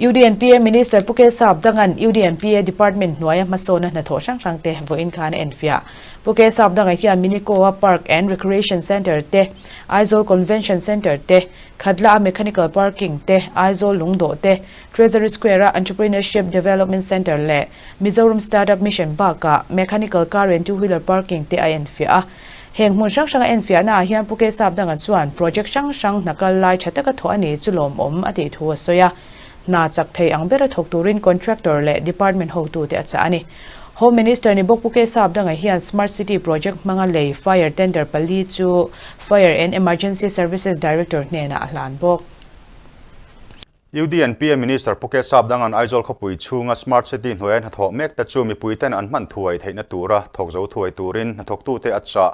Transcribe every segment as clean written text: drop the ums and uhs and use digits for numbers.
UDNPA Minister Puke Sabdangan UDNPA Department Noya Masona na thoshang rangte voin khan enfia Puke Sabdangan hian Minikoa Park and Recreation Center te Aizol Convention Center te Khadla Mechanical Parking te Aizol Lungdo te Treasury Square Entrepreneurship Development Center le Mizoram Startup Mission Baka Mechanical Car and Two-Wheeler Parking te enfia Heng mun sang enfia na hian Puke Sabdangan chuan project sang nakal lai chataka tho ani chulom ati thu soya na chak thei ang bera thok turin contractor le department ho tu te acha ani Home Minister ni Bokpuke Sabdanga hian Smart City Project manga lei fire tender pali chu Fire and Emergency Services Director nena ahlan bok UDNPA Minister Puke Sabdangan Aizol khopui chunga Smart City hnoen hatho mek ta chu mi puiten an man thuai theina tura thokzo thuai turin thok tu te acha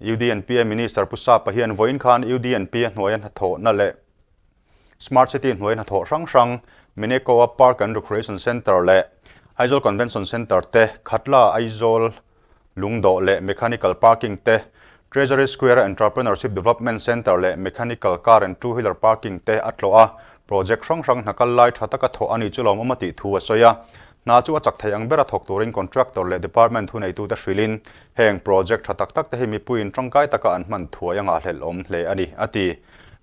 UDNPA Minister Pusa Pahian Voin Khan UDNPA hnoen hatho na le Smart City hnuai na tho sang Minikoa Park and Recreation Center le Aizol Convention Center te Khatla Aizol Lungdo le Mechanical Parking te Treasury Square Entrepreneurship Development Center le Mechanical Car and Two-Wheeler Parking te atloa project sang nakal lai thataka tho ani chulom amati thu asoya na chu achak thayang bera thok turin contractor le department hunei tu ta shrilin heng project thatak tak te hemi puin tangkai taka an man thuayanga hlelom hle ani ati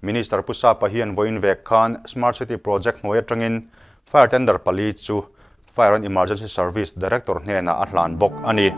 Minister Pusa Pahian Voin Vek Khan Smart City Project Noya Trangin Fire Tender Pali chu Fire and Emergency Service Director Nena Ahlan Bok Ani